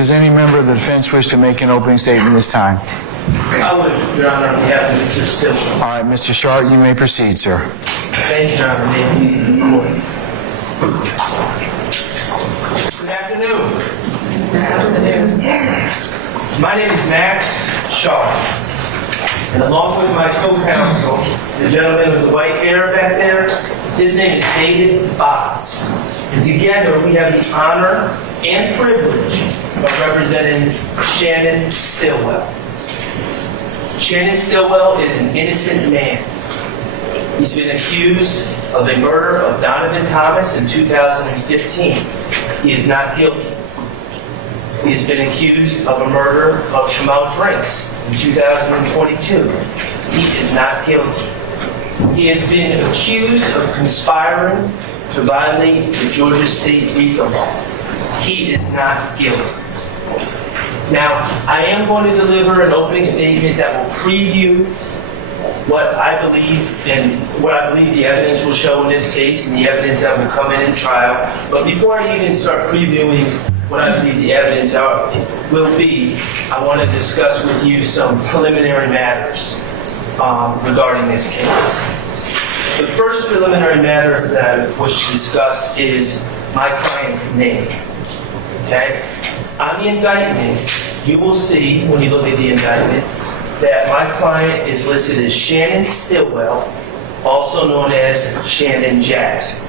Does any member of the defense wish to make an opening statement this time? I would, Your Honor, on behalf of Mr. Stillwell. All right, Mr. Sharp, you may proceed, sir. Thank you, Your Honor. May it please the court. Good afternoon. Good afternoon. My name is Max Sharp, and along with my co-counsel, the gentleman with the white hair back there, his name is David Botts. And together we have the honor and privilege of representing Shannon Stillwell. Shannon Stillwell is an innocent man. He's been accused of the murder of Donovan Thomas in 2015. He is not guilty. He's been accused of a murder of Jamal Drinks in 2022. He is not guilty. He has been accused of conspiring to violate the Georgia State RICO law. He is not guilty. Now, I am going to deliver an opening statement that will preview what I believe the evidence will show in this case and the evidence that will come in trial. But before I even start previewing what I believe the evidence will be, I want to discuss with you some preliminary matters regarding this case. The first preliminary matter that I wish to discuss is my client's name. Okay? On the indictment, you will see, when you look at the indictment, that my client is listed as Shannon Stillwell, also known as Shannon Jackson.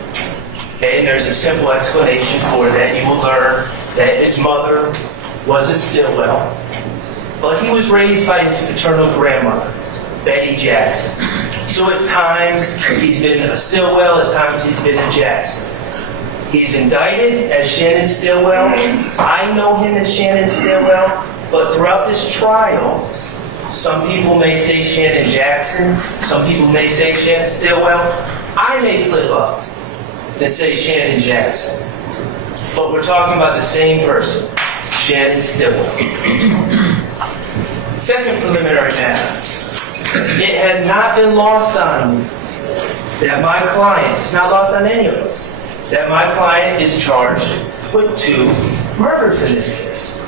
Okay, and there's a simple explanation for that. You will learn that his mother was a Stillwell, but he was raised by his paternal grandmother, Betty Jackson. So at times he's been a Stillwell, at times he's been a Jackson. He's indicted as Shannon Stillwell. I know him as Shannon Stillwell, but throughout this trial, some people may say Shannon Jackson, some people may say Shannon Stillwell. I may slip up and say Shannon Jackson. But we're talking about the same person, Shannon Stillwell. Second preliminary matter. It has not been lost on me that my client, it's not lost on any of us, that my client is charged with 2 murders in this case.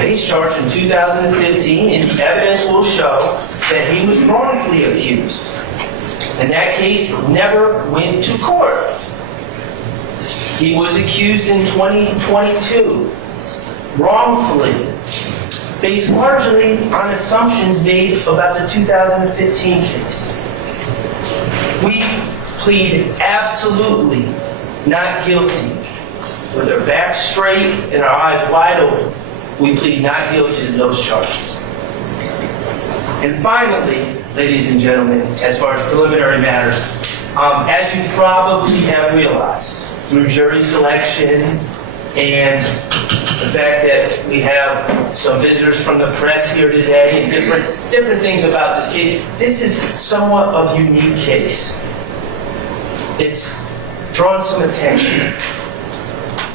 He's charged in 2015, and the evidence will show that he was wrongfully accused. And that case never went to court. He was accused in 2022, wrongfully, based largely on assumptions made about the 2015 case. We plead absolutely not guilty. With our backs straight and our eyes wide open, we plead not guilty to those charges. And finally, ladies and gentlemen, as far as preliminary matters, as you probably have realized through jury selection and the fact that we have some visitors from the press here today and different things about this case, this is somewhat of a unique case. It's drawn some attention.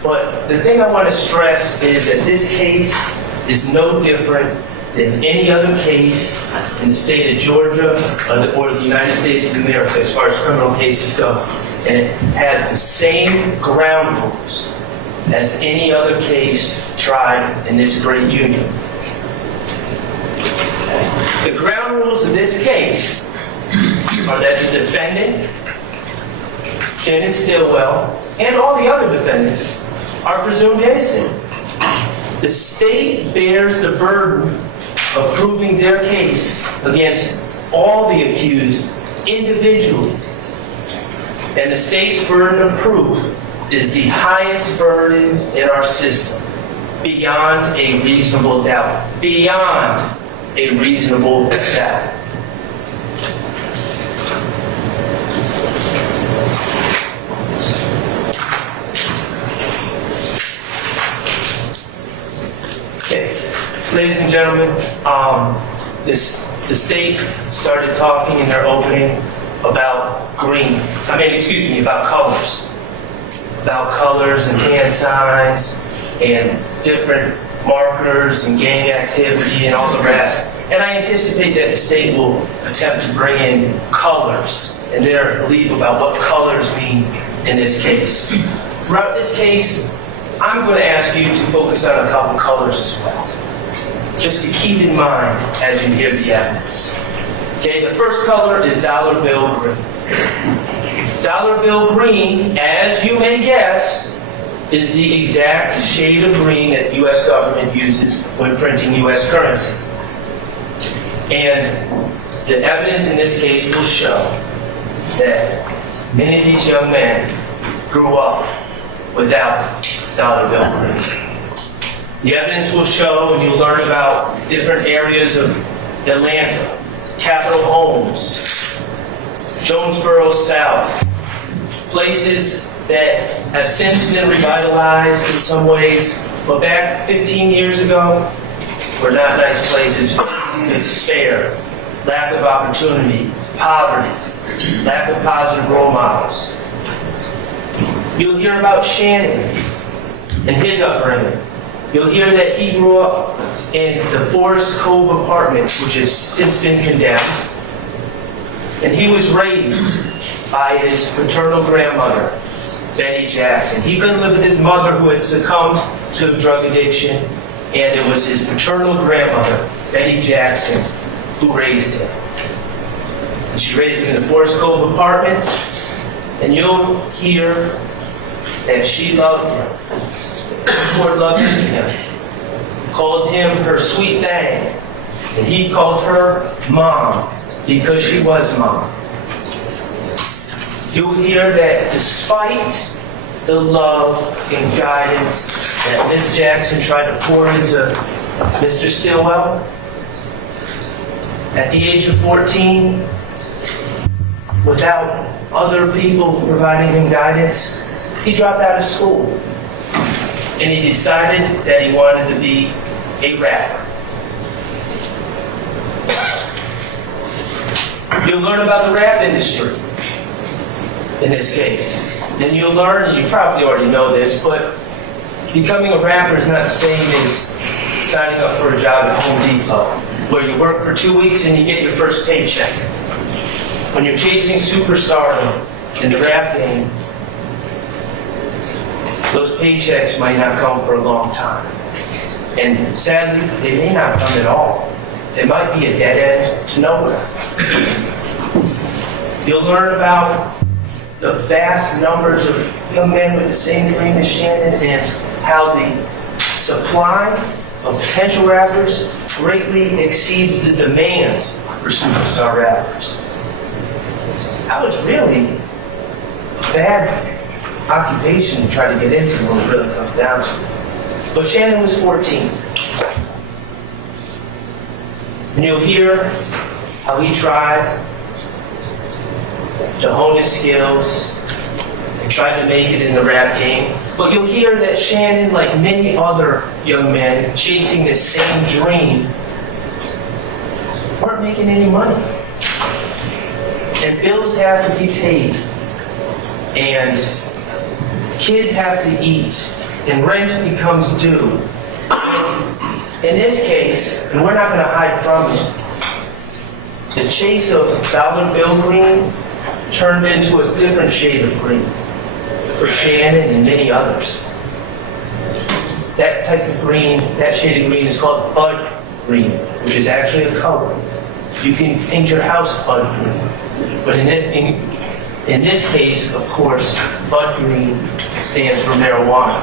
But the thing I want to stress is that this case is no different than any other case in the state of Georgia or the United States of America as far as criminal cases go. And it has the same ground rules as any other case tried in this great union. The ground rules of this case are that the defendant, Shannon Stillwell, and all the other defendants are presumed innocent. The state bears the burden of proving their case against all the accused individually. And the state's burden of proof is the highest burden in our system, beyond a reasonable doubt. Beyond a reasonable doubt. Ladies and gentlemen, the state started talking in their opening about about colors. About colors and hand signs and different markers and gang activity and all the rest. And I anticipate that the state will attempt to bring in colors and their belief about what colors mean in this case. Throughout this case, I'm going to ask you to focus on a couple colors as well, just to keep in mind as you hear the evidence. Okay, the first color is dollar bill green. Dollar bill green, as you may guess, is the exact shade of green that the U.S. government uses when printing U.S. currency. And the evidence in this case will show that many of these young men grew up without dollar bill green. The evidence will show, and you'll learn about different areas of Atlanta, Capitol Homes, Jonesboro South, places that have since been revitalized in some ways, but back 15 years ago were not nice places. Despair, lack of opportunity, poverty, lack of positive role models. You'll hear about Shannon and his upbringing. You'll hear that he grew up in the Forest Cove Apartments, which have since been condemned. And he was raised by his paternal grandmother, Betty Jackson. He couldn't live with his mother, who had succumbed to drug addiction, and it was his paternal grandmother, Betty Jackson, who raised him. And she raised him in the Forest Cove Apartments, and you'll hear that she loved him, poured love into him, called him her sweet thing, and he called her Mom because she was Mom. You'll hear that despite the love and guidance that Miss Jackson tried to pour into Mr. Stillwell, at the age of 14, without other people providing him guidance, he dropped out of school. And he decided that he wanted to be a rapper. You'll learn about the rap industry in this case. And you'll learn, and you probably already know this, but becoming a rapper is not the same as signing up for a job at Home Depot, where you work for 2 weeks and you get your first paycheck. When you're chasing superstardom in the rap game, those paychecks might not come for a long time. And sadly, they may not come at all. It might be a dead end to nowhere. You'll learn about the vast numbers of young men with the same dream as Shannon, and how the supply of potential rappers greatly exceeds the demand for superstar rappers. That was really a bad occupation to try to get into when it really comes down to it. But Shannon was 14. And you'll hear how he tried to hone his skills and tried to make it in the rap game. But you'll hear that Shannon, like many other young men chasing this same dream, weren't making any money. And bills have to be paid. And kids have to eat. And rent becomes due. In this case, and we're not going to hide from it, the chase of dollar bill green turned into a different shade of green for Shannon and many others. That type of green, that shade of green is called bud green, which is actually a color. You can paint your house bud green. But in this case, of course, bud green stands for marijuana.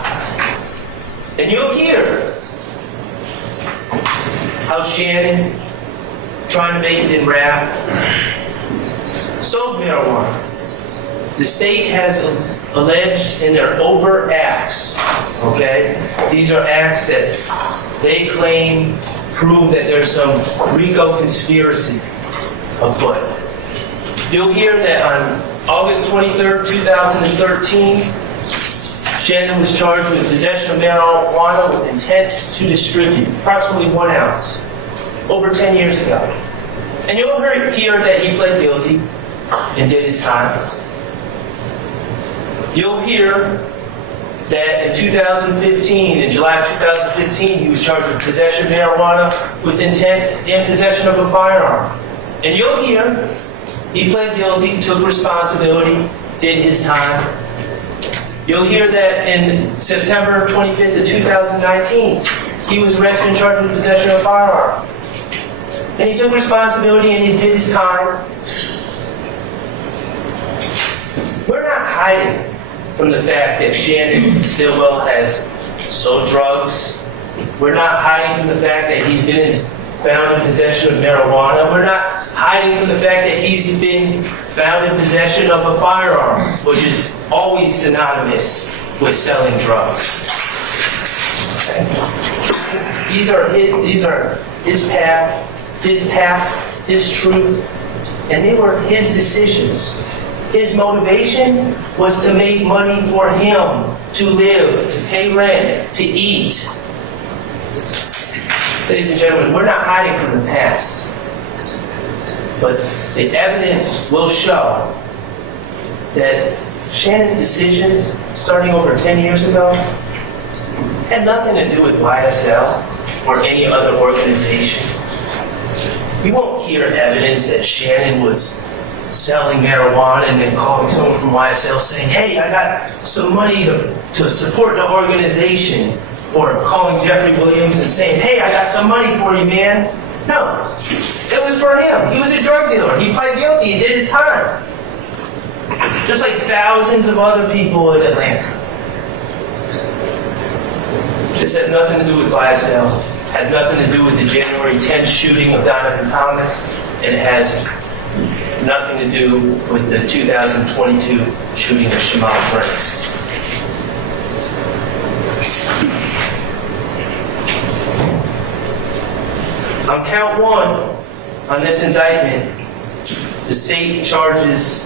And you'll hear how Shannon, trying to make it in rap, sold marijuana. The state has alleged in their overt acts, okay? These are acts that they claim prove that there's some RICO conspiracy afoot. You'll hear that on August 23rd, 2013, Shannon was charged with possession of marijuana with intent to distribute, approximately 1 ounce, over 10 years ago. And you'll hear that he pled guilty and did his time. You'll hear that in 2015, in July of 2015, he was charged with possession of marijuana with intent and possession of a firearm. And you'll hear he pled guilty, took responsibility, did his time. You'll hear that in September 25th of 2019, he was arrested and charged with possession of a firearm. And he took responsibility and he did his time. We're not hiding from the fact that Shannon Stillwell has sold drugs. We're not hiding from the fact that he's been found in possession of marijuana. We're not hiding from the fact that he's been found in possession of a firearm, which is always synonymous with selling drugs. Okay? These are his past, his truth, and they were his decisions. His motivation was to make money for him, to live, to pay rent, to eat. Ladies and gentlemen, we're not hiding from the past. But the evidence will show that Shannon's decisions, starting over 10 years ago, had nothing to do with YSL or any other organization. You won't hear evidence that Shannon was selling marijuana and then calling someone from YSL saying, hey, I got some money to support the organization. Or calling Jeffrey Williams and saying, hey, I got some money for you, man. No, it was for him. He was a drug dealer. He pled guilty. He did his time. Just like thousands of other people in Atlanta. This has nothing to do with YSL. Has nothing to do with the January 10th shooting of Donovan Thomas. And it has nothing to do with the 2022 shooting of Shamal Drakes. On count one, on this indictment, the state charges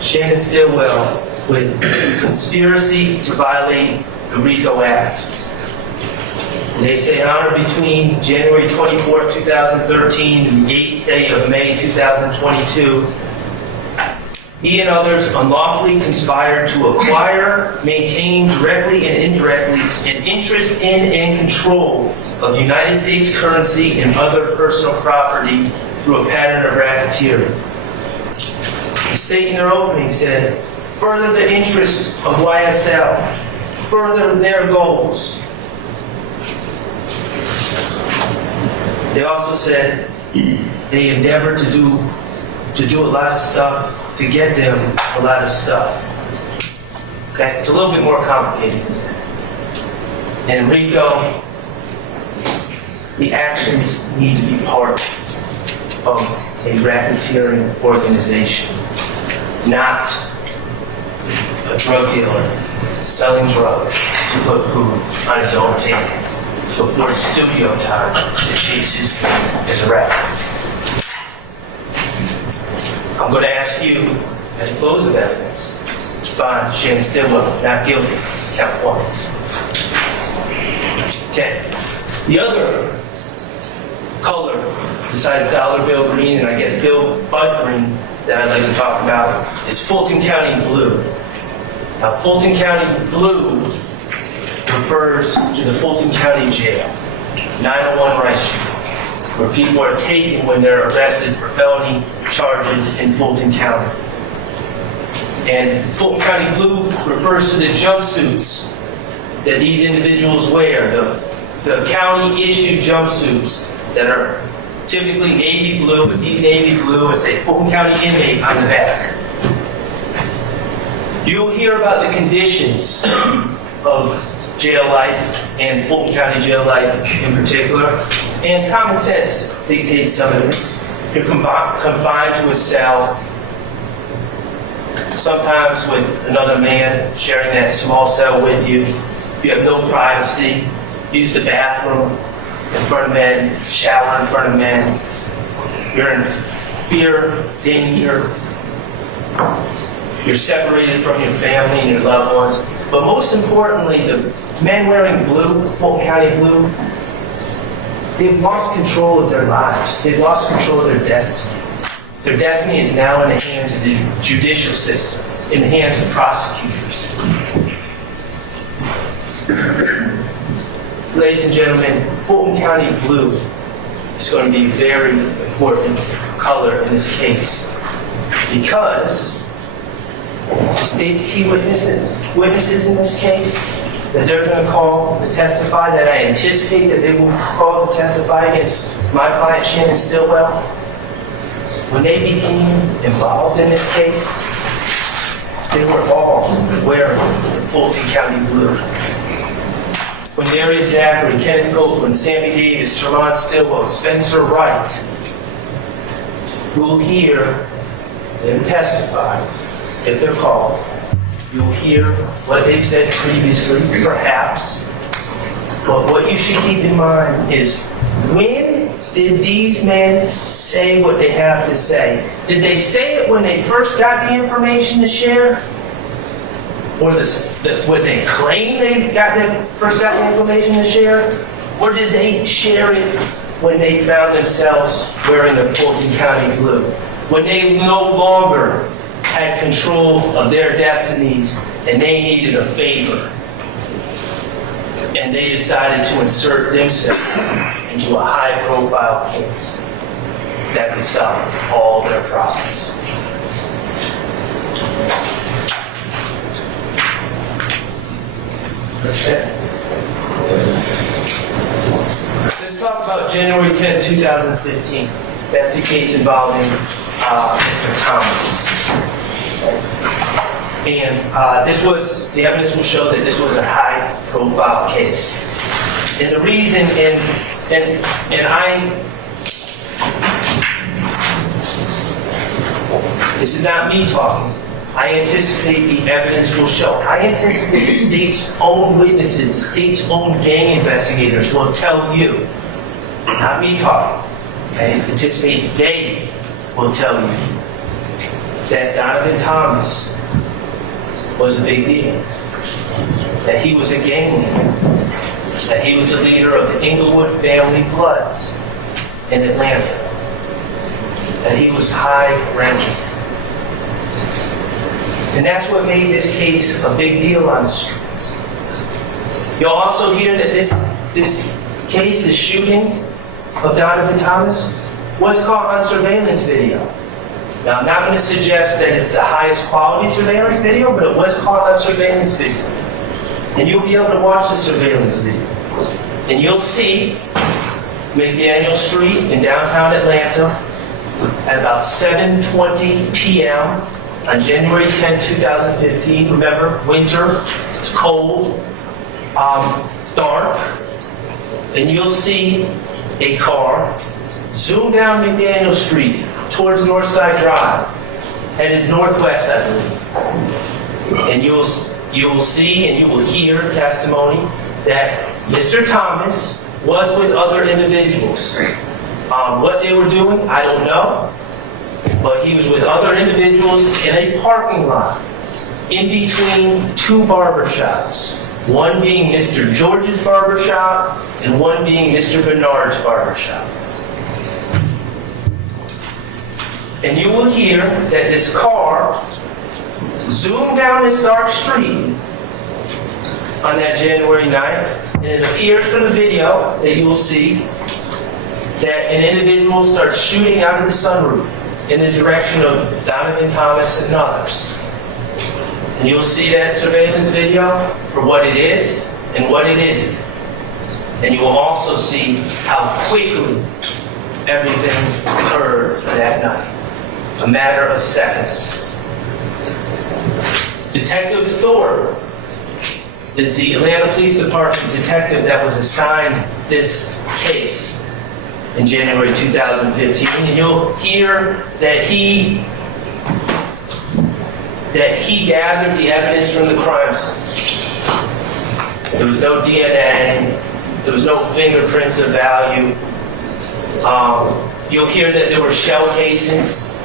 Shannon Stillwell with conspiracy to violate the RICO Act. And they say on or between January 24, 2013 and the 8th day of May 2022, he and others unlawfully conspired to acquire, maintain directly and indirectly an interest in and control of United States currency and other personal property through a pattern of racketeering. The state in their opening said, further the interests of YSL, further their goals. They also said they endeavored to do a lot of stuff to get them a lot of stuff. Okay, it's a little bit more complicated than that. And in RICO, the actions need to be part of a racketeering organization, not a drug dealer selling drugs to put food on his own table before his studio time to chase his dream as a rapper. I'm going to ask you, as a close of evidence, to find Shannon Stillwell not guilty. Count one. Okay. The other color, besides dollar bill green and I guess bud green, that I'd like to talk about is Fulton County blue. Now, Fulton County blue refers to the Fulton County Jail, 901 Rice Street, where people are taken when they're arrested for felony charges in Fulton County. And Fulton County blue refers to the jumpsuits that these individuals wear, the county-issued jumpsuits that are typically navy blue, a deep navy blue, and say Fulton County inmate on the back. You'll hear about the conditions of jail life and Fulton County jail life in particular, and common sense dictates some of this. You're confined to a cell, sometimes with another man sharing that small cell with you. You have no privacy. Use the bathroom in front of men, shower in front of men. You're in fear, danger. You're separated from your family and your loved ones. But most importantly, the men wearing blue, Fulton County blue, they've lost control of their lives. They've lost control of their destiny. Their destiny is now in the hands of the judicial system, in the hands of prosecutors. Ladies and gentlemen, Fulton County blue is going to be a very important color in this case because the state's key witnesses in this case that they're going to call to testify, that I anticipate that they will call to testify against my client Shannon Stillwell, when they became involved in this case, they were all wearing the Fulton County blue. When Darius Zachary, Kenneth Copeland, Sammy Davis, Tremont Stillwell, Spencer Wright will hear them testify if they're called. You'll hear what they've said previously, perhaps. But what you should keep in mind is, when did these men say what they have to say? Did they say it when they first got the information to share? Or when they claimed they first got the information to share? Or did they share it when they found themselves wearing the Fulton County blue? When they no longer had control of their destinies and they needed a favor. And they decided to insert themselves into a high-profile case that could solve all their problems. Let's talk about January 10, 2015. That's the case involving Mr. Thomas. And the evidence will show that this was a high-profile case. And the reason, this is not me talking. I anticipate the evidence will show. I anticipate the state's own witnesses, the state's own gang investigators will tell you, not me talking. I anticipate they will tell you that Donovan Thomas was a big deal, that he was a gang leader, that he was the leader of the Inglewood family Bloods in Atlanta, that he was high-ranking. And that's what made this case a big deal on the streets. You'll also hear that this case, this shooting of Donovan Thomas, was caught on surveillance video. Now, I'm not going to suggest that it's the highest quality surveillance video, but it was caught on surveillance video. And you'll be able to watch the surveillance video. And you'll see McDaniel Street in downtown Atlanta at about 7:20 p.m. on January 10, 2015. Remember, winter, it's cold, dark. And you'll see a car zoom down McDaniel Street towards Northside Drive, headed northwest, I believe. And you'll see and you will hear testimony that Mr. Thomas was with other individuals. What they were doing, I don't know. But he was with other individuals in a parking lot in between two barbershops. One being Mr. George's barbershop and one being Mr. Bernard's barbershop. And you will hear that this car zoomed down this dark street on that January 9th, and it appears from the video that you will see that an individual starts shooting out of the sunroof in the direction of Donovan Thomas and others. And you'll see that surveillance video for what it is and what it isn't. And you will also see how quickly everything occurred that night. A matter of seconds. Detective Thorpe is the Atlanta Police Department detective that was assigned this case in January 2015, and you'll hear that he gathered the evidence from the crime scene. There was no DNA, there was no fingerprints of value. You'll hear that there were shell casings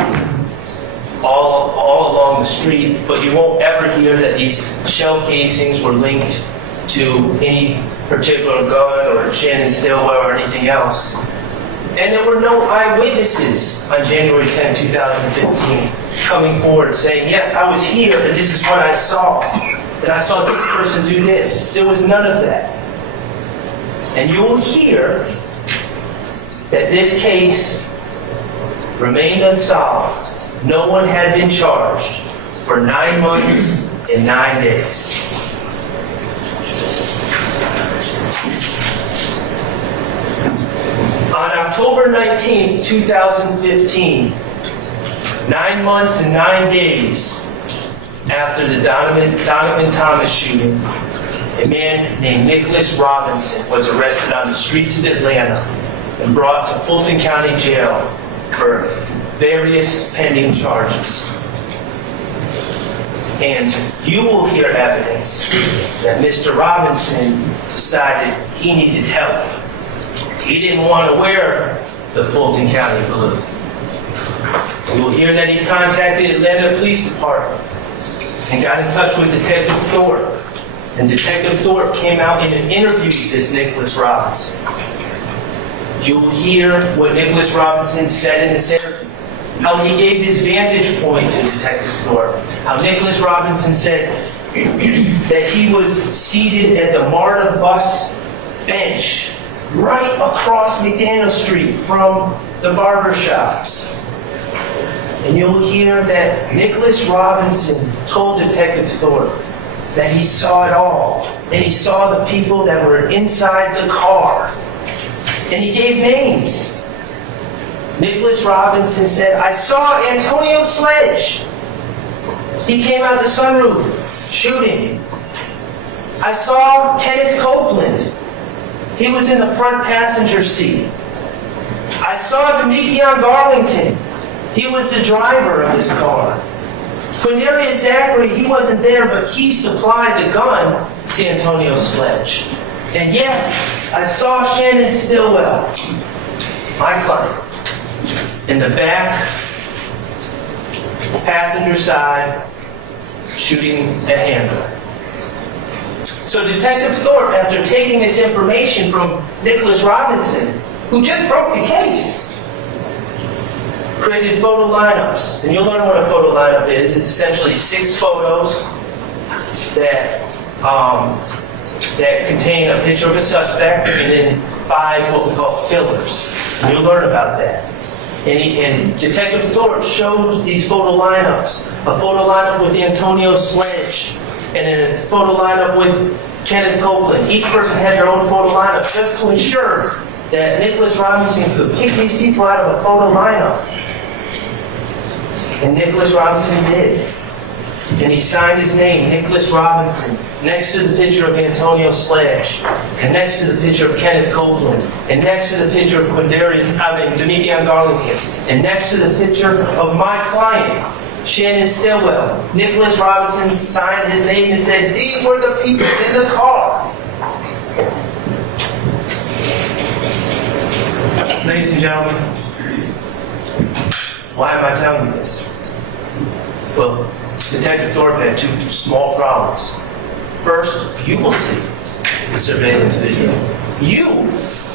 all along the street, but you won't ever hear that these shell casings were linked to any particular gun or Shannon Stillwell or anything else. And there were no eyewitnesses on January 10, 2015 coming forward saying, yes, I was here and this is what I saw. And I saw this person do this. There was none of that. And you'll hear that this case remained unsolved. No one had been charged. for 9 months and 9 days. On October 19th, 2015, 9 months and 9 days after the Donovan Thomas shooting, a man named Nicholas Robinson was arrested on the streets of Atlanta and brought to Fulton County Jail for various pending charges. And you will hear evidence that Mr. Robinson decided he needed help. He didn't want to wear the Fulton County blue. You will hear that he contacted Atlanta Police Department and got in touch with Detective Thorpe. And Detective Thorpe came out and interviewed this Nicholas Robinson. You'll hear what Nicholas Robinson said in this interview. How he gave his vantage point to Detective Thorpe. How Nicholas Robinson said that he was seated at the MARTA bus bench right across McDaniel Street from the barber shops. And you'll hear that Nicholas Robinson told Detective Thorpe that he saw it all. And he saw the people that were inside the car. And he gave names. Nicholas Robinson said, I saw Antonio Sledge. He came out the sunroof shooting. I saw Kenneth Copeland. He was in the front passenger seat. I saw Demetrion Garlington. He was the driver of this car. Quindarius Zachary, he wasn't there, but he supplied the gun to Antonio Sledge. And yes, I saw Shannon Stillwell, my client, in the back, passenger side, shooting a handler. So Detective Thorpe, after taking this information from Nicholas Robinson, who just broke the case, created photo lineups. And you'll learn what a photo lineup is. It's essentially 6 photos that contain a picture of a suspect and then 5 what we call fillers. And you'll learn about that. And Detective Thorpe showed these photo lineups. A photo lineup with Antonio Sledge and then a photo lineup with Kenneth Copeland. Each person had their own photo lineup just to ensure that Nicholas Robinson could pick these people out of a photo lineup. And Nicholas Robinson did. And he signed his name, Nicholas Robinson, next to the picture of Antonio Sledge, and next to the picture of Kenneth Copeland, and next to the picture of Demetrion Garlington, and next to the picture of my client, Shannon Stillwell. Nicholas Robinson signed his name and said, these were the people in the car. Ladies and gentlemen, why am I telling you this? Well, Detective Thorpe had 2 small problems. First, you will see the surveillance video. You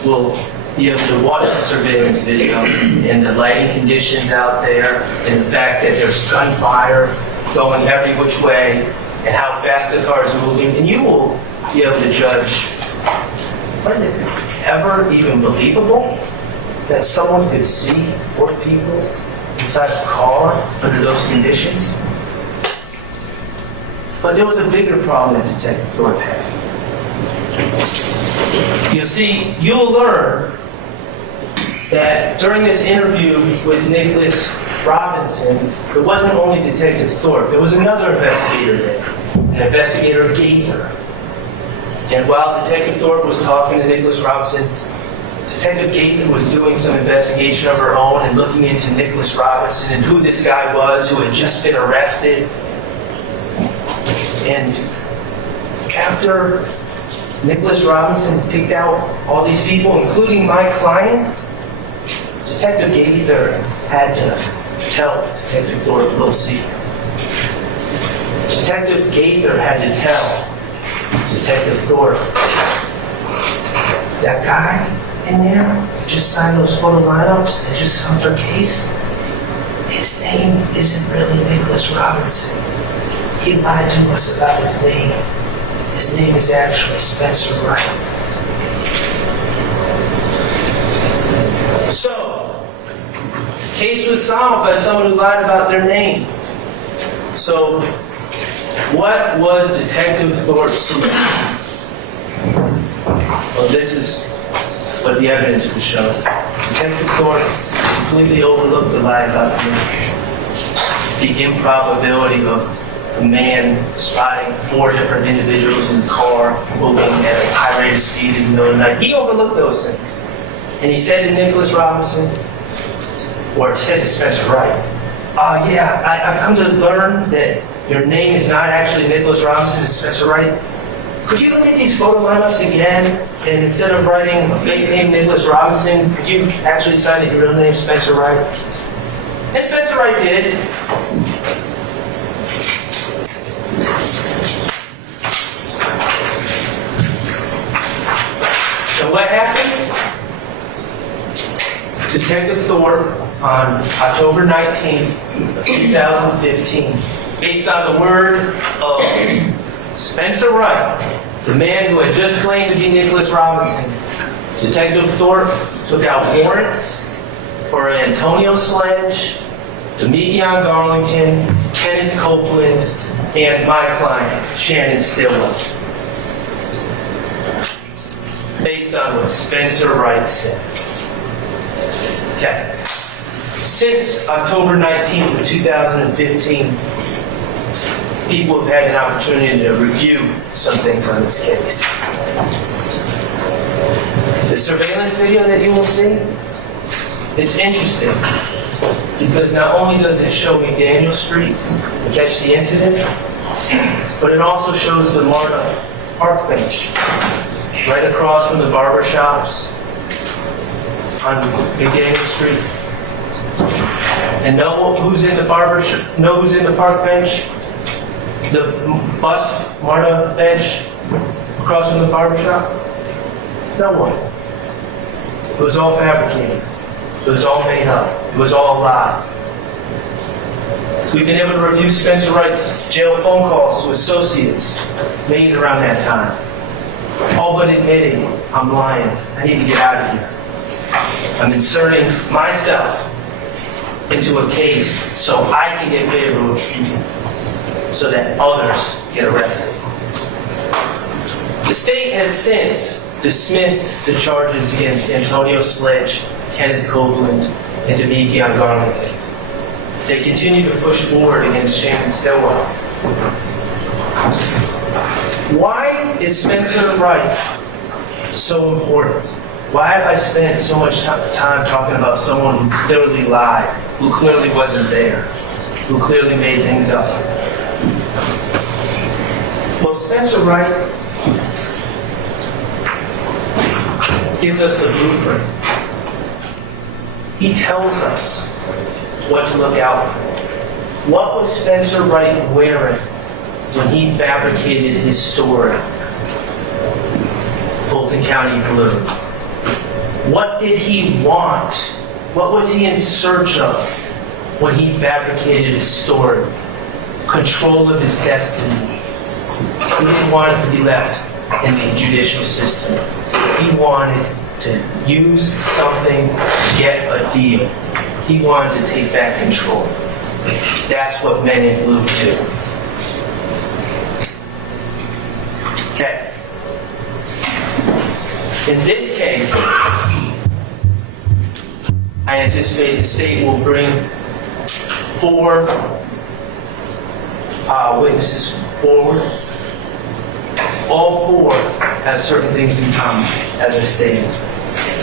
will be able to watch the surveillance video and the lighting conditions out there and the fact that there's gunfire going every which way and how fast the car is moving. And you will be able to judge, was it ever even believable that someone could see 4 people inside a car under those conditions? But there was a bigger problem that Detective Thorpe had. You see, you'll learn that during this interview with Nicholas Robinson, it wasn't only Detective Thorpe. There was another investigator there, an investigator Gaither. And while Detective Thorpe was talking to Nicholas Robinson, Detective Gaither was doing some investigation of her own and looking into Nicholas Robinson and who this guy was who had just been arrested. And after Nicholas Robinson picked out all these people, including my client, Detective Gaither had to tell Detective Thorpe a little secret. Detective Gaither had to tell Detective Thorpe, that guy in there who just signed those photo lineups that just helped our case, his name isn't really Nicholas Robinson. He lied to us about his name. His name is actually Spencer Wright. So, case was solved by someone who lied about their name. So, what was Detective Thorpe's solution? Well, this is what the evidence would show. Detective Thorpe completely overlooked the lie about the improbability of a man spotting 4 different individuals in the car moving at a high rate of speed in the middle of the night. He overlooked those things. And he said to Nicholas Robinson, or he said to Spencer Wright, I've come to learn that your name is not actually Nicholas Robinson, it's Spencer Wright. Could you look at these photo lineups again, and instead of writing a fake name, Nicholas Robinson, could you actually sign that your real name is Spencer Wright? And Spencer Wright did. So what happened? Detective Thorpe, on October 19, 2015, based on the word of Spencer Wright, the man who had just claimed to be Nicholas Robinson, Detective Thorpe took out warrants for Antonio Sledge, Demekion Garlington, Kenneth Copeland, and my client, Shannon Stillwell, based on what Spencer Wright said. Okay. Since October 19th of 2015, people have had an opportunity to review some things on this case. The surveillance video that you will see, it's interesting because not only does it show McDaniel Street to catch the incident, but it also shows the MARTA park bench right across from the barber shops on McDaniel Street. And know who's in the know who's in the park bench? The bus MARTA bench across from the barber shop? No one. It was all fabricated. It was all made up. It was all a lie. We've been able to review Spencer Wright's jail phone calls to associates made around that time. All but admitting, I'm lying. I need to get out of here. I'm inserting myself into a case so I can get favorable treatment, so that others get arrested. The state has since dismissed the charges against Antonio Sledge, Kenneth Copeland, and Demekion Garlington. They continue to push forward against Shannon Stillwell. Why is Spencer Wright so important? Why have I spent so much time talking about someone who clearly lied, who clearly wasn't there, who clearly made things up? Well, Spencer Wright gives us the blueprint. He tells us what to look out for. What was Spencer Wright wearing when he fabricated his story? Fulton County blue. What did he want? What was he in search of when he fabricated his story? Control of his destiny. He didn't want it to be left in the judicial system. He wanted to use something to get a deal. He wanted to take back control. That's what Men in Blue do. Okay. In this case, I anticipate the state will bring 4 witnesses forward. All 4 have certain things in common, as I stated.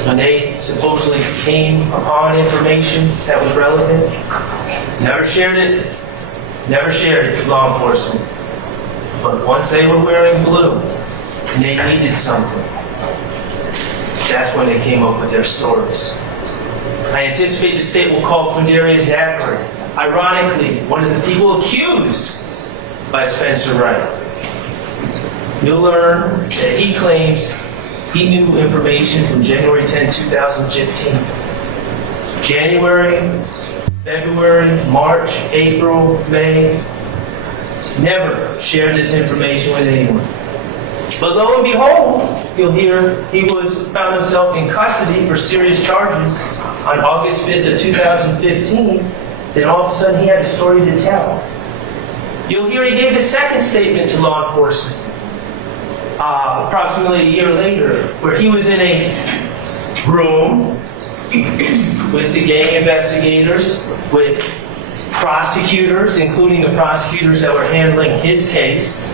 When they supposedly came upon information that was relevant, never shared it with law enforcement. But once they were wearing blue and they needed something, that's when they came up with their stories. I anticipate the state will call Quindarius Zachary, ironically, one of the people accused by Spencer Wright. You'll learn that he claims he knew information from January 10, 2015. January, February, March, April, May, never shared this information with anyone. But lo and behold, you'll hear he found himself in custody for serious charges on August 5th of 2015. Then all of a sudden he had a story to tell. You'll hear he gave a second statement to law enforcement approximately a year later, where he was in a room with the gang investigators, with prosecutors, including the prosecutors that were handling his case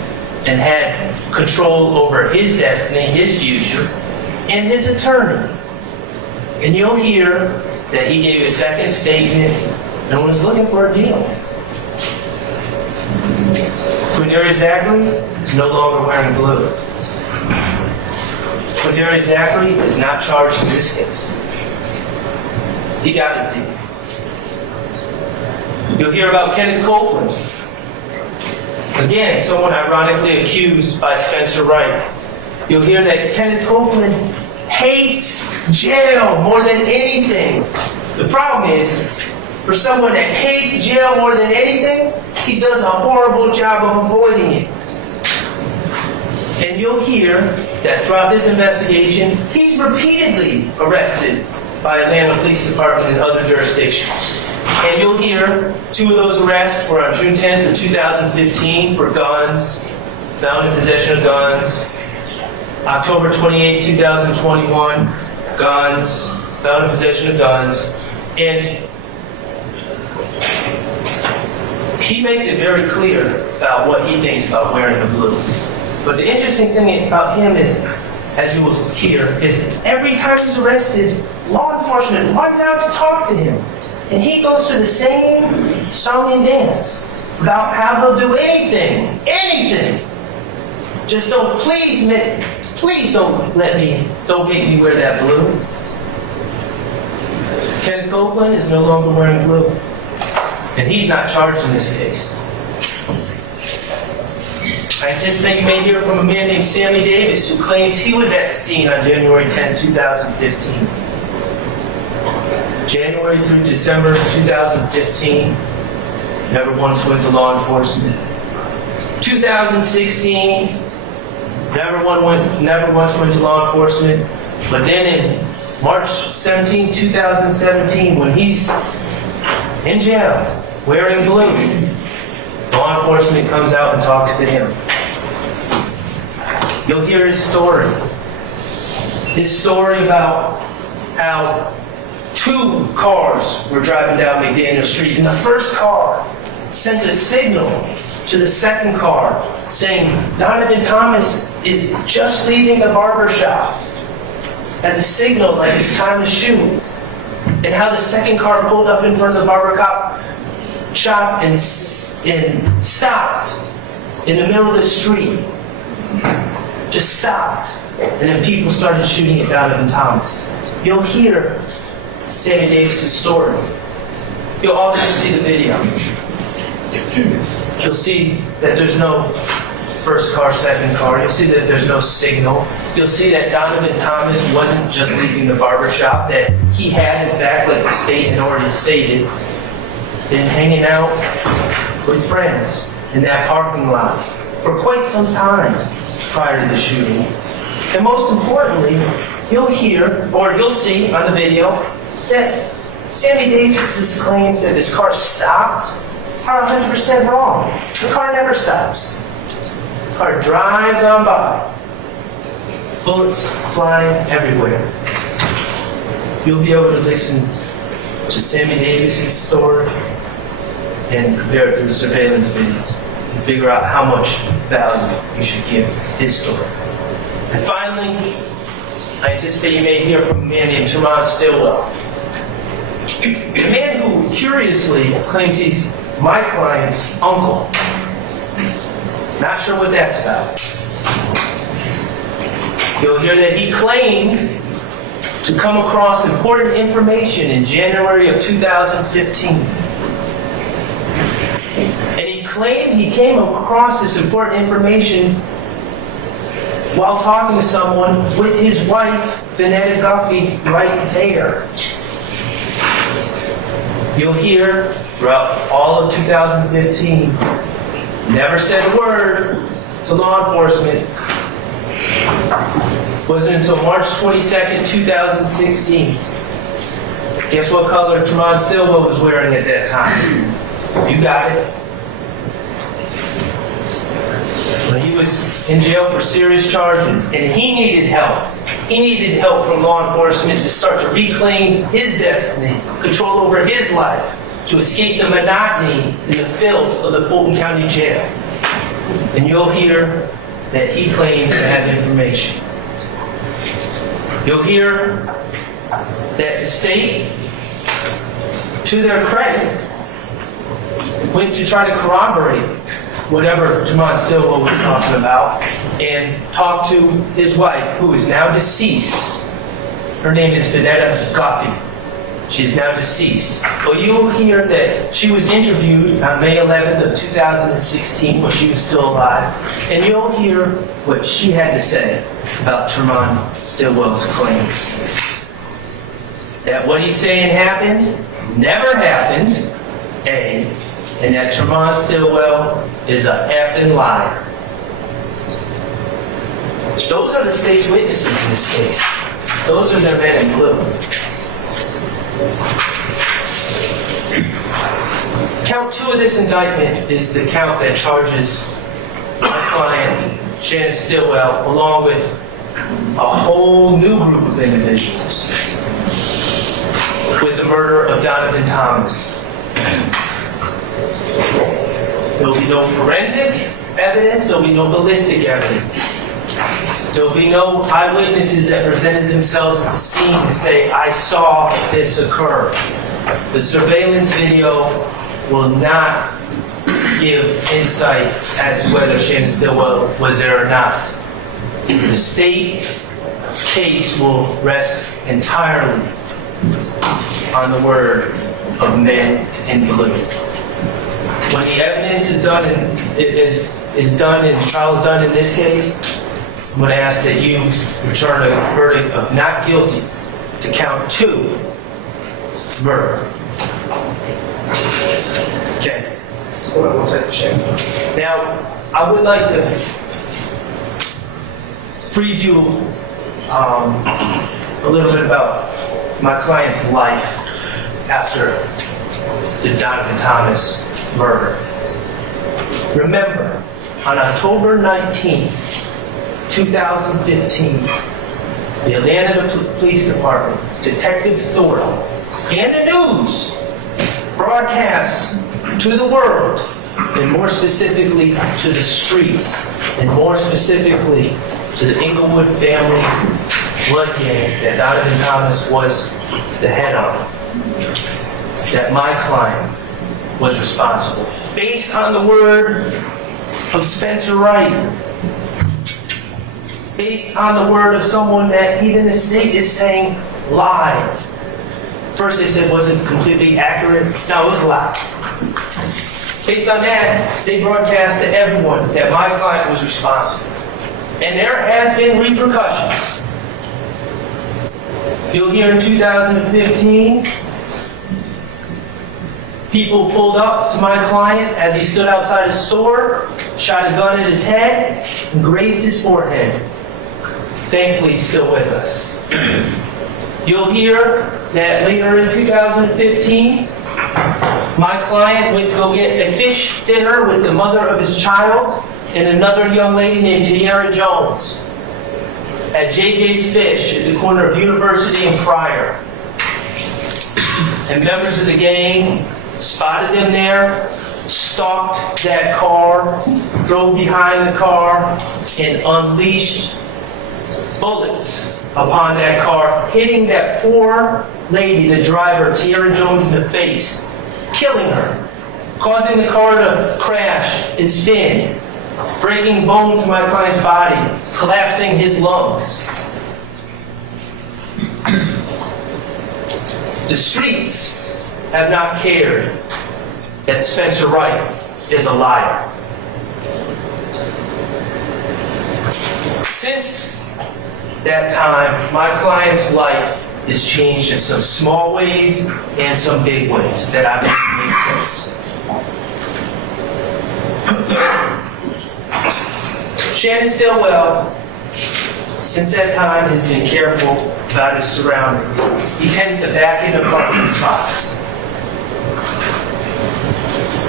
and had control over his destiny, his future, and his attorney. And you'll hear that he gave a second statement and was looking for a deal. Quindarius Zachary is no longer wearing blue. Quindarius Zachary is not charged in this case. He got his deal. You'll hear about Kenneth Copeland. Again, someone ironically accused by Spencer Wright. You'll hear that Kenneth Copeland hates jail more than anything. The problem is, for someone that hates jail more than anything, he does a horrible job of avoiding it. And you'll hear that throughout this investigation, he's repeatedly arrested by Atlanta Police Department and other jurisdictions. And you'll hear 2 of those arrests were on June 10th of 2015 for guns, found in possession of guns. October 28, 2021, guns, found in possession of guns. And he makes it very clear about what he thinks about wearing the blue. But the interesting thing about him is, as you will hear, is every time he's arrested, law enforcement runs out to talk to him. And he goes through the same song and dance about how he'll do anything. Just don't don't make me wear that blue. Kenneth Copeland is no longer wearing blue. And he's not charged in this case. I anticipate you may hear from a man named Sammy Davis, who claims he was at the scene on January 10, 2015. January through December 2015, never once went to law enforcement. 2016, never once went to law enforcement. But then in March 17, 2017, when he's in jail, wearing blue, law enforcement comes out and talks to him. You'll hear his story. His story about how 2 cars were driving down McDaniel Street, and the first car sent a signal to the second car saying Donovan Thomas is just leaving the barber shop, as a signal like it's time to shoot. And how the second car pulled up in front of the barber shop and stopped in the middle of the street. Just stopped. And then people started shooting at Donovan Thomas. You'll hear Sammy Davis' story. You'll also see the video. You'll see that there's no first car, second car. You'll see that there's no signal. You'll see that Donovan Thomas wasn't just leaving the barber shop, that he had, in fact, like the state had already stated, been hanging out with friends in that parking lot for quite some time prior to the shooting. And most importantly, you'll hear, or you'll see on the video, that Sammy Davis' claims that this car stopped are 100% wrong. The car never stops. The car drives on by. Bullets flying everywhere. You'll be able to listen to Sammy Davis' story and compare it to the surveillance video to figure out how much value you should give his story. And finally, I anticipate you may hear from a man named Tremont Stillwell. A man who curiously claims he's my client's uncle. Not sure what that's about. You'll hear that he claimed to come across important information in January of 2015. And he claimed he came across this important information while talking to someone with his wife, Vanetta Guffey, right there. You'll hear throughout all of 2015, never said a word to law enforcement. Wasn't until March 22nd, 2016. Guess what color Tremont Stillwell was wearing at that time? You got it. was in jail for serious charges, and he needed help. He needed help from law enforcement to start to reclaim his destiny, control over his life, to escape the monotony and the filth of the Fulton County Jail. And you'll hear that he claims to have information. You'll hear that the state, to their credit, went to try to corroborate whatever Tremont Stillwell was talking about and talked to his wife, who is now deceased. Her name is Vanetta Coffey. She is now deceased. But you'll hear that she was interviewed on May 11th of 2016 when she was still alive. And you'll hear what she had to say about Tremont Stillwell's claims. That what he's saying happened, never happened, A, and that Tremont Stillwell is a effing liar. Those are the state's witnesses in this case. Those are their men in blue. Count 2 of this indictment is the count that charges my client, Shannon Stillwell, along with a whole new group of individuals, with the murder of Donovan Thomas. There will be no forensic evidence, there will be no ballistic evidence. There will be no eyewitnesses that presented themselves at the scene to say, I saw this occur. The surveillance video will not give insight as to whether Shannon Stillwell was there or not. The state's case will rest entirely on the word of men in blue. When the evidence is done and trial is done in this case, I'm going to ask that you return a verdict of not guilty to count 2, murder. Okay. Hold on one second, Shannon. Now, I would like to preview a little bit about my client's life after the Donovan Thomas murder. Remember, on October 19th, 2015, the Atlanta Police Department, Detective Thornton, and the news broadcast to the world, and more specifically to the streets, and more specifically to the Inglewood family blood gang that Donovan Thomas was the head of, that my client was responsible. Based on the word of Spencer Wright, based on the word of someone that even the state is saying lied. First they said wasn't completely accurate. No, it was a lie. Based on that, they broadcast to everyone that my client was responsible. And there has been repercussions. You'll hear in 2015, people pulled up to my client as he stood outside his store, shot a gun at his head, and grazed his forehead. Thankfully, he's still with us. You'll hear that later in 2015, my client went to go get a fish dinner with the mother of his child and another young lady named Tiara Jones at JJ's Fish at the corner of University and Pryor. And members of the gang spotted them there, stalked that car, drove behind the car, and unleashed bullets upon that car, hitting that poor lady, the driver, Tiara Jones, in the face, killing her, causing the car to crash and spin, breaking bones in my client's body, collapsing his lungs. The streets have not cared that Spencer Wright is a liar. Since that time, my client's life is changed in some small ways and some big ways that I think make sense. Shannon Stillwell, since that time, has been careful about his surroundings. He tends to back into parking spots.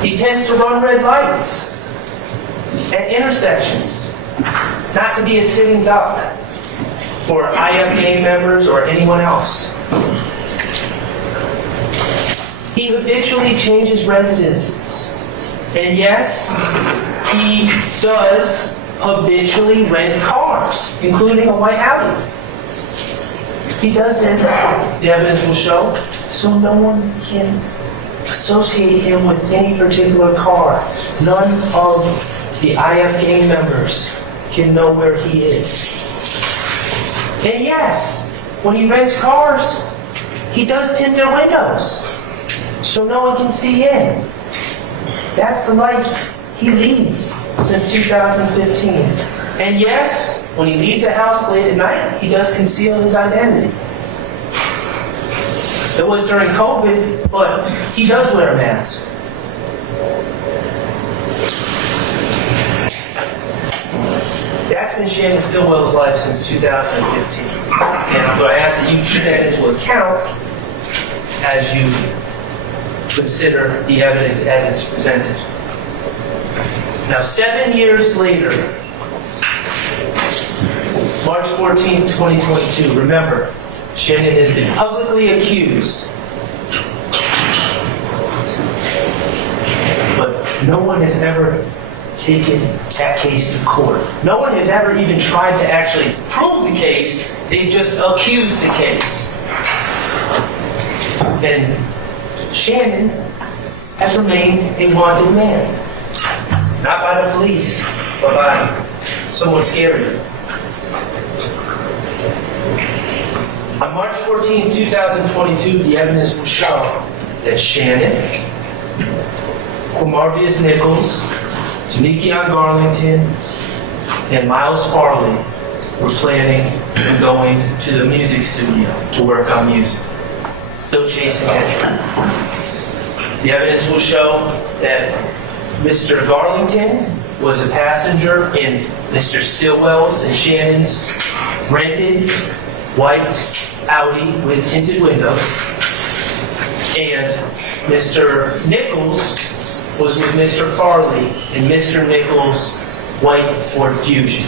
He tends to run red lights at intersections. not to be a sitting duck for IFA members or anyone else. He habitually changes residences. And yes, he does habitually rent cars, including a white Audi. He does this, the evidence will show, so no one can associate him with any particular car. None of the IF gang members can know where he is. And yes, when he rents cars, he does tint their windows, so no one can see in. That's the life he leads since 2015. And yes, when he leaves the house late at night, he does conceal his identity. It was during COVID, but he does wear a mask. That's been Shannon Stillwell's life since 2015. And I'm going to ask that you keep that into account as you consider the evidence as it's presented. Now, 7 years later, March 14, 2022, remember, Shannon has been publicly accused, but no one has ever taken that case to court. No one has ever even tried to actually prove the case. They've just accused the case. And Shannon has remained a wanted man. Not by the police, but by someone scarier. On March 14, 2022, the evidence will show that Shannon, Marvius Nichols, Nikion Garlington, and Miles Farley were planning on going to the music studio to work on music. Still chasing after. The evidence will show that Mr. Garlington was a passenger in Mr. Stillwell's and Shannon's rented white Audi with tinted windows, and Mr. Nichols was with Mr. Farley in Mr. Nichols' white Ford Fusion.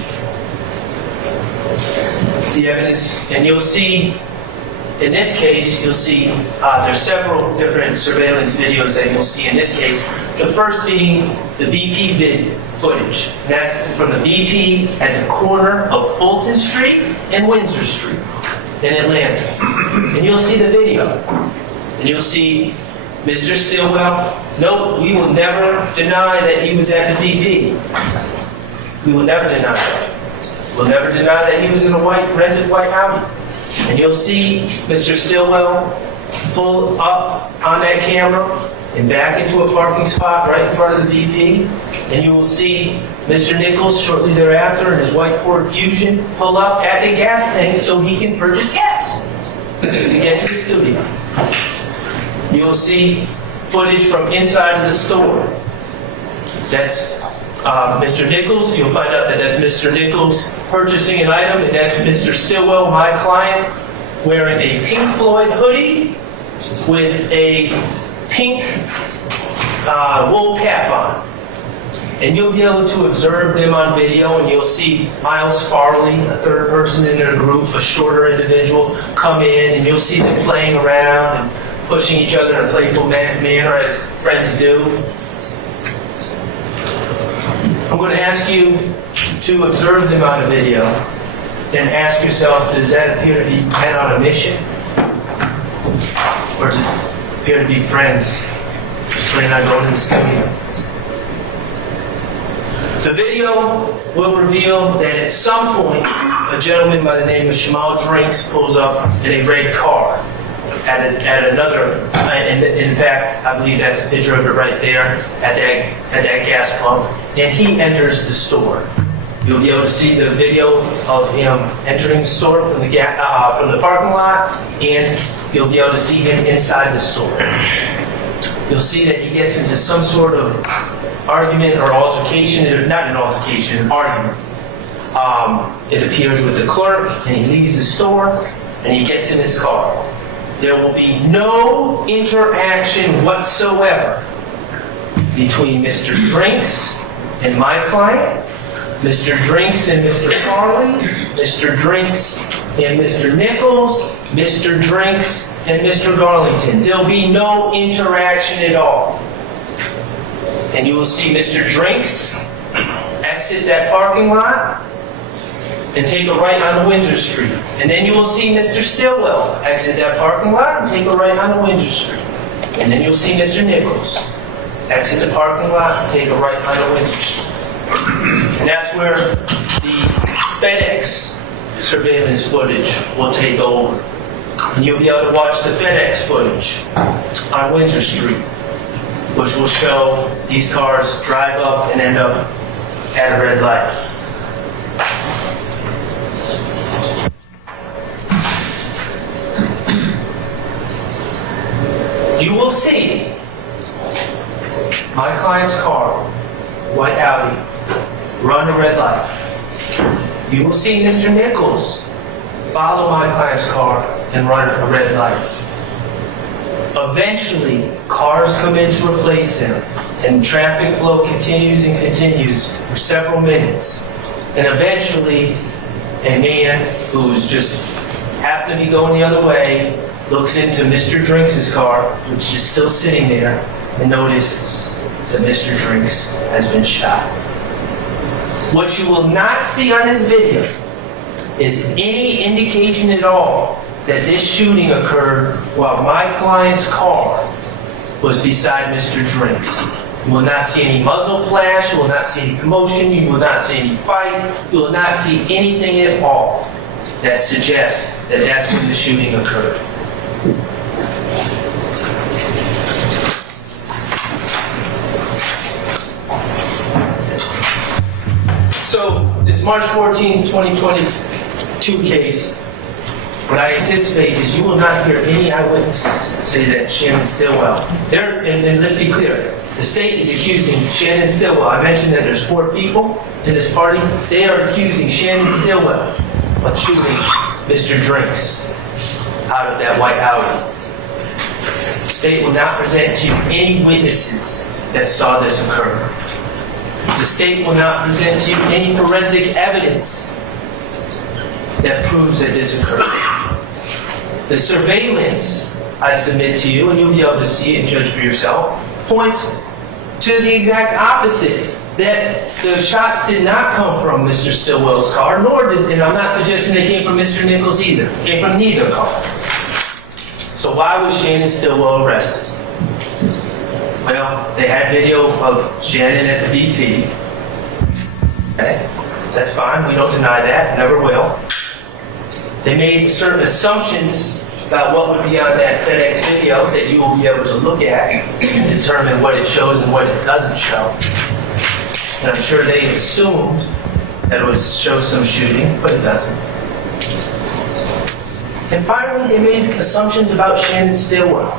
The evidence, and you'll see, in this case, you'll see there's several different surveillance videos that you'll see in this case. The first being the BP footage. And that's from the BP at the corner of Fulton Street and Windsor Street in Atlanta. And you'll see the video. And you'll see Mr. Stillwell. No, we will never deny that he was at the BP. We will never deny that. We'll never deny that he was in a rented white Audi. And you'll see Mr. Stillwell pull up on that camera and back into a parking spot right in front of the BP. And you will see Mr. Nichols shortly thereafter in his white Ford Fusion pull up at the gas tank so he can purchase gas to get to the studio. You'll see footage from inside of the store. That's Mr. Nichols. You'll find out that that's Mr. Nichols purchasing an item, and that's Mr. Stillwell, my client, wearing a Pink Floyd hoodie with a pink wool cap on. And you'll be able to observe them on video, and you'll see Miles Farley, a third person in their group, a shorter individual, come in, and you'll see them playing around and pushing each other in a playful manner as friends do. I'm going to ask you to observe them on a video and ask yourself, does that appear to be men on a mission? Or does it appear to be friends just planning on going to the studio? The video will reveal that at some point, a gentleman by the name of Shamal Drinks pulls up in a red car at another, in fact, I believe that's a picture of it right there at that gas pump, and he enters the store. You'll be able to see the video of him entering the store from the parking lot, and you'll be able to see him inside the store. You'll see that he gets into some sort of argument or altercation, not an altercation, an argument. It appears with the clerk, and he leaves the store, and he gets in his car. There will be no interaction whatsoever between Mr. Drinks and my client Mr. Drinks and Mr. Farley, Mr. Drinks and Mr. Nichols, Mr. Drinks and Mr. Garlington. There'll be no interaction at all. And you will see Mr. Drinks exit that parking lot and take a right on Windsor Street. And then you will see Mr. Stillwell exit that parking lot and take a right on Windsor Street. And then you'll see Mr. Nichols exit the parking lot and take a right on Windsor Street. And that's where the FedEx surveillance footage will take over. And you'll be able to watch the FedEx footage on Windsor Street, which will show these cars drive up and end up at a red light. You will see my client's car, white Audi, run a red light. You will see Mr. Nichols follow my client's car and run a red light. Eventually, cars come in to replace him, and traffic flow continues and continues for several minutes. And eventually, a man who's just happened to be going the other way looks into Mr. Drinks' car, which is still sitting there, and notices that Mr. Drinks has been shot. What you will not see on this video is any indication at all that this shooting occurred while my client's car was beside Mr. Drinks. You will not see any muzzle flash, you will not see any commotion, you will not see any fight, you will not see anything at all that suggests that that's when the shooting occurred. So, this March 14, 2022 case, what I anticipate is you will not hear any eyewitnesses say that Shannon Stillwell, and let's be clear, the state is accusing Shannon Stillwell. I mentioned that there's 4 people in this party. They are accusing Shannon Stillwell of shooting Mr. Drinks out of that white Audi. The state will not present to you any witnesses that saw this occur. The state will not present to you any forensic evidence that proves that this occurred. The surveillance I submit to you, and you'll be able to see it and judge for yourself, points to the exact opposite. That the shots did not come from Mr. Stillwell's car, nor did, and I'm not suggesting they came from Mr. Nichols either. They came from neither car. So why was Shannon Stillwell arrested? Well, they had video of Shannon at the BP. Okay, that's fine. We don't deny that. Never will. They made certain assumptions about what would be on that FedEx video that you will be able to look at and determine what it shows and what it doesn't show. And I'm sure they assumed that it would show some shooting, but it doesn't. And finally, they made assumptions about Shannon Stillwell.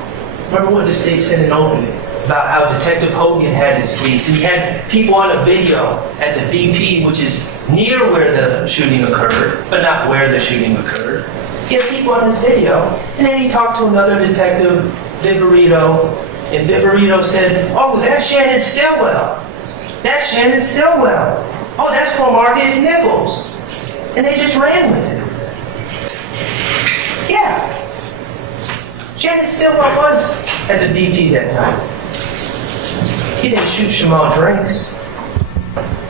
Remember what the state said in opening about how Detective Hogan had his case. He had people on a video at the BP, which is near where the shooting occurred, but not where the shooting occurred. He had people on his video, and then he talked to another detective, Viverito, and Viverito said, "Oh, that's Shannon Stillwell. That's Shannon Stillwell. Oh, that's Marcus Nichols." And they just ran with it. Yeah. Shannon Stillwell was at the BP that night. He didn't shoot Shamal Drinks.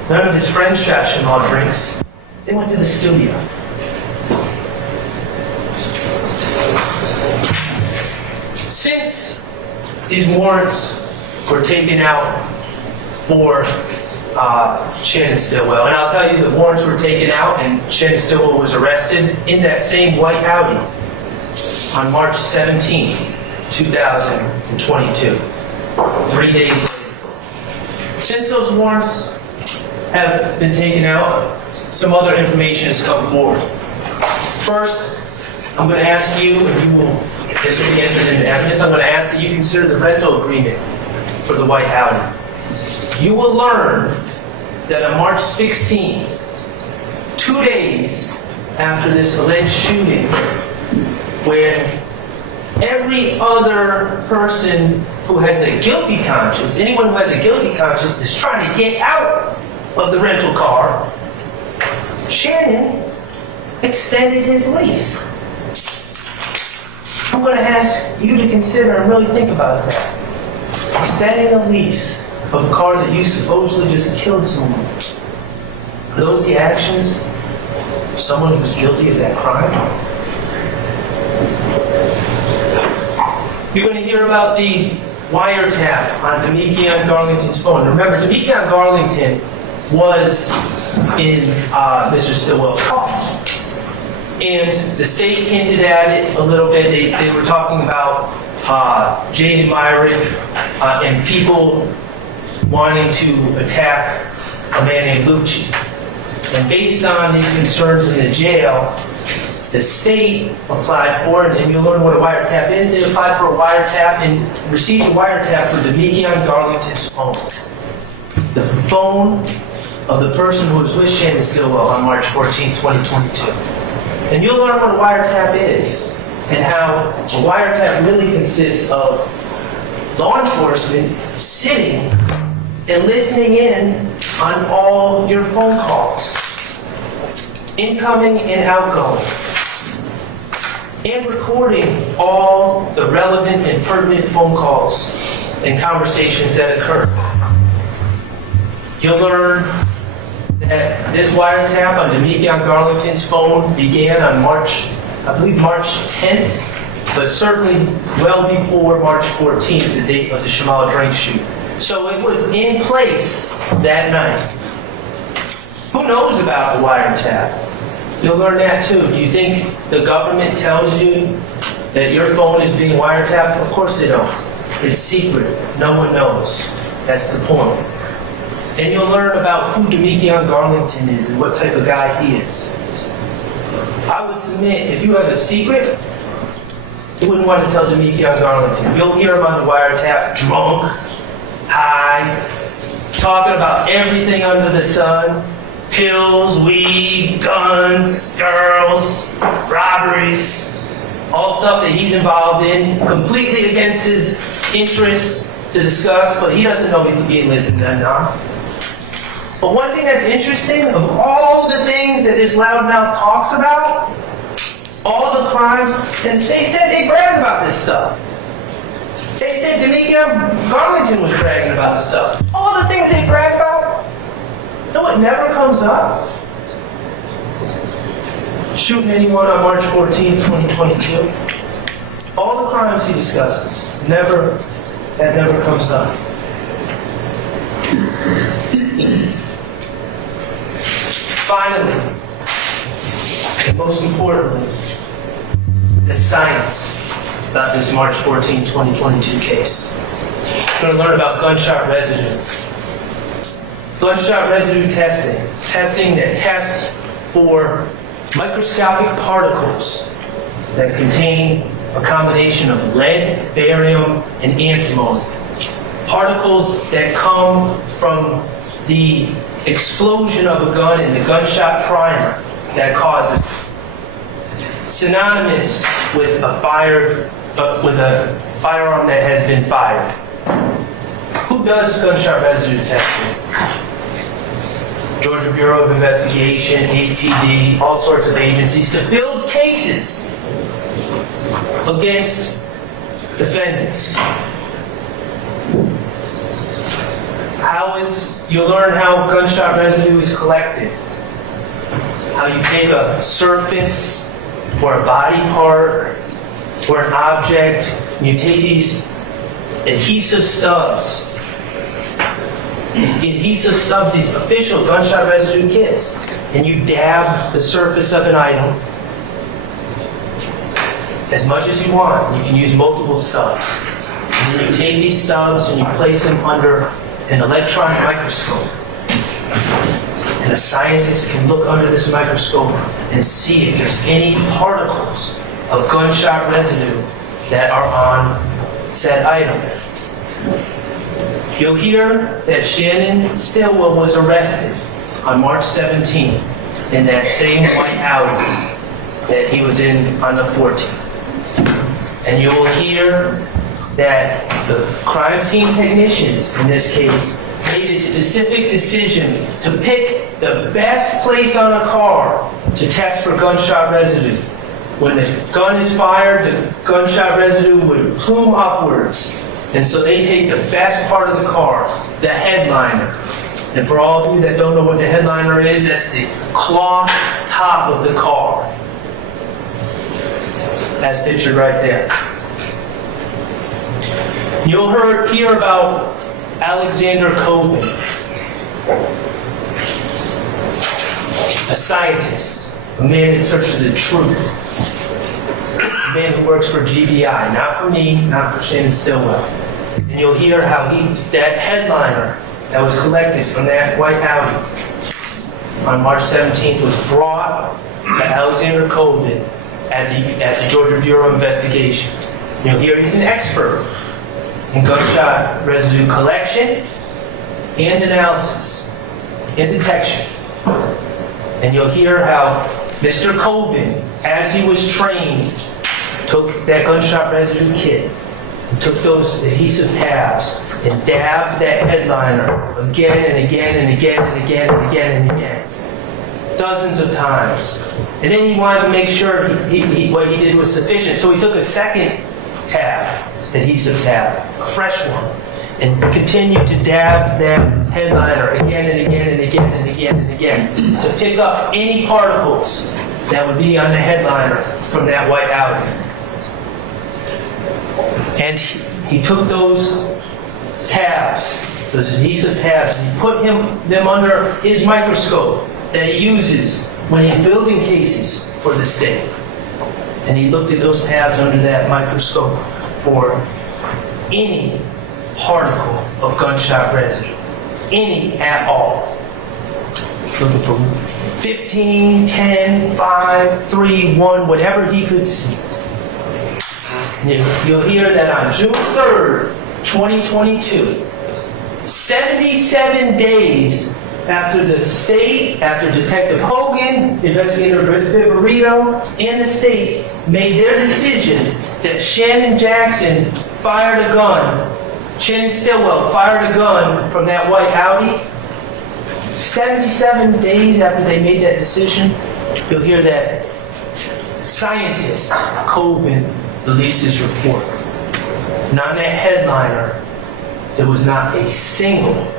None of his friends shot Shamal Drinks. They went to the studio. Since these warrants were taken out for Shannon Stillwell, and I'll tell you the warrants were taken out and Shannon Stillwell was arrested in that same white Audi on March 17, 2022, 3 days later. Since those warrants have been taken out, some other information has come forward. First, I'm going to ask you, and this will be entered into evidence, I'm going to ask that you consider the rental agreement for the white Audi. You will learn that on March 16, 2 days after this alleged shooting, when every other person who has a guilty conscience, anyone who has a guilty conscience is trying to get out of the rental car, Shannon extended his lease. I'm going to ask you to consider and really think about that. Extending a lease of a car that you supposedly just killed someone. Are those the actions of someone who's guilty of that crime? You're going to hear about the wiretap on Demekion Garlington's phone. Remember, Demekion Garlington was in Mr. Stillwell's car. And the state hinted at it a little bit. They were talking about Jaden Myrick and people wanting to attack a man named Lucci. And based on these concerns in the jail, the state applied for it, and you'll learn what a wiretap is. They applied for a wiretap and received a wiretap for Demekion Garlington's phone. The phone of the person who was with Shannon Stillwell on March 14, 2022. And you'll learn what a wiretap is, and how a wiretap really consists of law enforcement sitting and listening in on all your phone calls, incoming and outgoing, and recording all the relevant and pertinent phone calls and conversations that occur. You'll learn that this wiretap on Demekion Garlington's phone began on March 10th, but certainly well before March 14th, the date of the Shamal Drake shoot. So it was in place that night. Who knows about the wiretap? You'll learn that too. Do you think the government tells you that your phone is being wiretapped? Of course they don't. It's secret. No one knows. That's the point. And you'll learn about who Demekion Garlington is and what type of guy he is. I would submit, if you have a secret, you wouldn't want to tell Demekion Garlington. You'll hear him on the wiretap, drunk, high, talking about everything under the sun. Pills, weed, guns, girls, robberies, all stuff that he's involved in, completely against his interests to discuss, but he doesn't know he's being listened to now. But one thing that's interesting, of all the things that this loudmouth talks about, all the crimes, and they said they bragged about this stuff. They said Demekion Garlington was bragging about this stuff. All the things they brag about, no, it never comes up. Shooting anyone on March 14, 2022. All the crimes he discusses, that never comes up. Finally, and most importantly, the science about this March 14, 2022 case. We're going to learn about gunshot residue. Gunshot residue testing that tests for microscopic particles that contain a combination of lead, barium, and antimony. Particles that come from the explosion of a gun and the gunshot primer that causes it. Synonymous with a firearm that has been fired. Who does gunshot residue testing? Georgia Bureau of Investigation, APD, all sorts of agencies to build cases against defendants. You'll learn how gunshot residue is collected. How you take a surface or a body part or an object, and you take these adhesive stubs, these official gunshot residue kits, and you dab the surface of an item as much as you want. You can use multiple stubs. And then you take these stubs and you place them under an electron microscope. And a scientist can look under this microscope and see if there's any particles of gunshot residue that are on said item. You'll hear that Shannon Stillwell was arrested on March 17th in that same white Audi that he was in on the 14th. And you will hear that the crime scene technicians, in this case, made a specific decision to pick the best place on a car to test for gunshot residue. When the gun is fired, the gunshot residue would plume upwards. And so they take the best part of the car, the headliner. And for all of you that don't know what the headliner is, that's the cloth top of the car. As pictured right there. You'll hear about Alexander Coven, a scientist, a man in search of the truth, a man who works for GBI, not for me, not for Shannon Stillwell. And you'll hear how that headliner that was collected from that white Audi on March 17th was brought to Alexander Coven at the Georgia Bureau of Investigation. You'll hear he's an expert in gunshot residue collection and analysis and detection. And you'll hear how Mr. Coven, as he was trained, took that gunshot residue kit, took those adhesive tabs, and dabbed that headliner again and again and again and again and again and again. Dozens of times. And then he wanted to make sure what he did was sufficient. So he took a second tab, adhesive tab, a fresh one, and continued to dab that headliner again and again and again and again and again to pick up any particles that would be on the headliner from that white Audi. And he took those tabs, those adhesive tabs, and he put them under his microscope that he uses when he's building cases for the state. And he looked at those tabs under that microscope for any particle of gunshot residue, any at all. Looking for 15, 10, 5, 3, 1, whatever he could see. And you'll hear that on June 3rd, 2022, 77 days after the state, after Detective Hogan, Investigator Viverito, and the state made their decision that Shannon Jackson fired a gun, Shannon Stillwell fired a gun from that white Audi. 77 days after they made that decision, you'll hear that scientist Coven released his report. And on that headliner, there was not a single,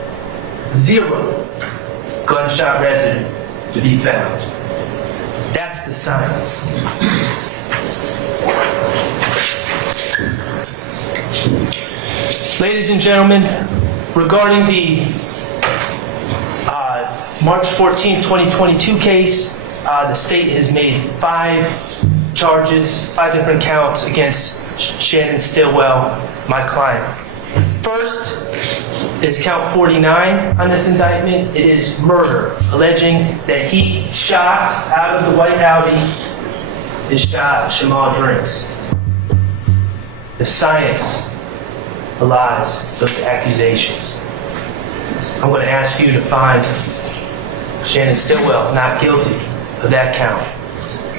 zero gunshot residue to be found. That's the science. Ladies and gentlemen, regarding the March 14, 2022 case, the state has made 5 charges, 5 different counts against Shannon Stillwell, my client. First is count 49 on this indictment. It is murder, alleging that he shot out of the white Audi, and shot Shamal Drinks. The science belies those accusations. I'm going to ask you to find Shannon Stillwell not guilty of that count.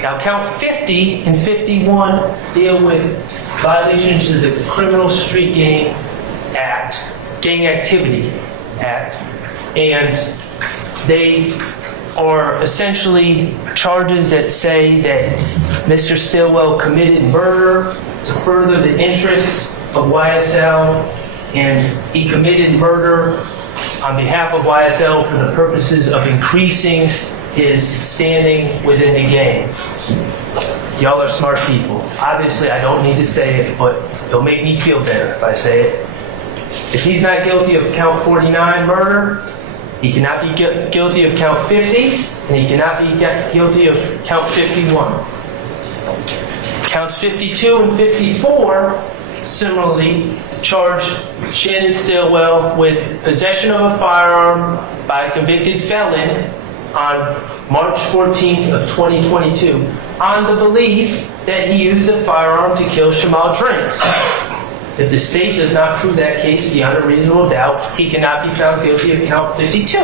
Now, count 50 and 51 deal with violations of the Criminal Street Gang Act, Gang Activity Act, and they are essentially charges that say that Mr. Stillwell committed murder to further the interests of YSL, and he committed murder on behalf of YSL for the purposes of increasing his standing within the gang. Y'all are smart people. Obviously, I don't need to say it, but it'll make me feel better if I say it. If he's not guilty of count 49 murder, he cannot be guilty of count 50, and he cannot be guilty of count 51. Counts 52 and 54 similarly charge Shannon Stillwell with possession of a firearm by a convicted felon on March 14th of 2022 on the belief that he used a firearm to kill Shamal Drinks. If the state does not prove that case beyond a reasonable doubt, he cannot be found guilty of count 52.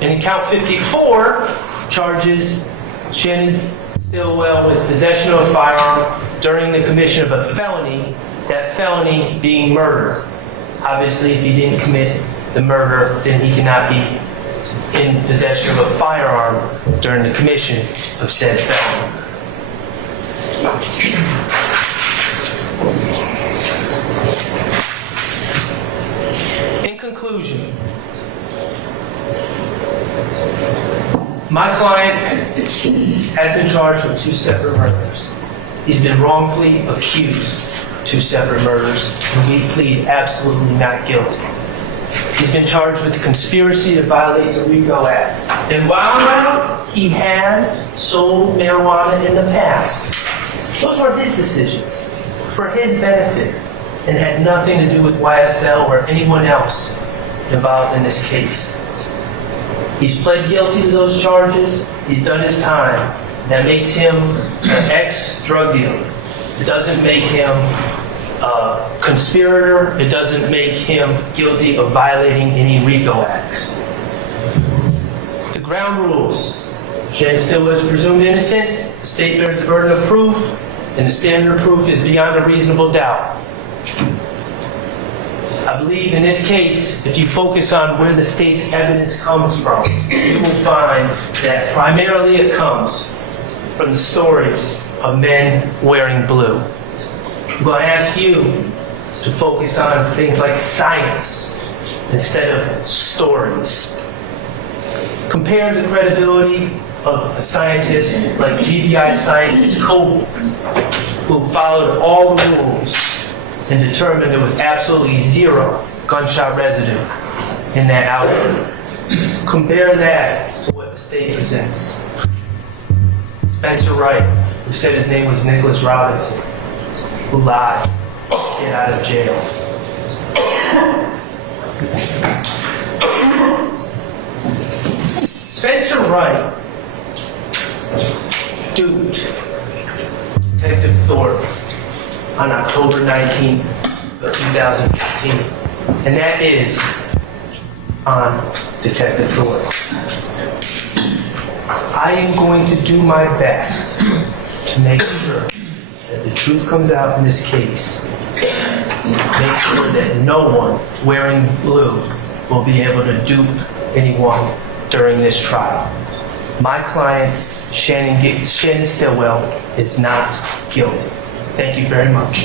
And count 54 charges Shannon Stillwell with possession of a firearm during the commission of a felony, that felony being murder. Obviously, if he didn't commit the murder, then he cannot be in possession of a firearm during the commission of said felony. In conclusion, my client has been charged with 2 separate murders. He's been wrongfully accused of 2 separate murders, and we plead absolutely not guilty. He's been charged with conspiracy to violate the RICO Act. And while he has sold marijuana in the past, those were his decisions, for his benefit, and had nothing to do with YSL or anyone else involved in this case. He's pled guilty to those charges. He's done his time. That makes him an ex-drug dealer. It doesn't make him a conspirator. It doesn't make him guilty of violating any RICO acts. The ground rules. Shannon Silva is presumed innocent. The state bears the burden of proof, and the standard of proof is beyond a reasonable doubt. I believe in this case, if you focus on where the state's evidence comes from, you will find that primarily it comes from the stories of men wearing blue. I'm going to ask you to focus on things like science instead of stories. Compare the credibility of a scientist like GBI scientist Kobe, who followed all the rules and determined there was absolutely 0 gunshot residue in that outfit. Compare that to what the state presents. Spencer Wright, who said his name was Nicholas Robinson, who lied, get out of jail. Spencer Wright duped Detective Thorpe on October 19th of 2015, and that is on Detective Thorpe. I am going to do my best to make sure that the truth comes out in this case. Make sure that no one wearing blue will be able to dupe anyone during this trial. My client, Shannon Stillwell, is not guilty. Thank you very much.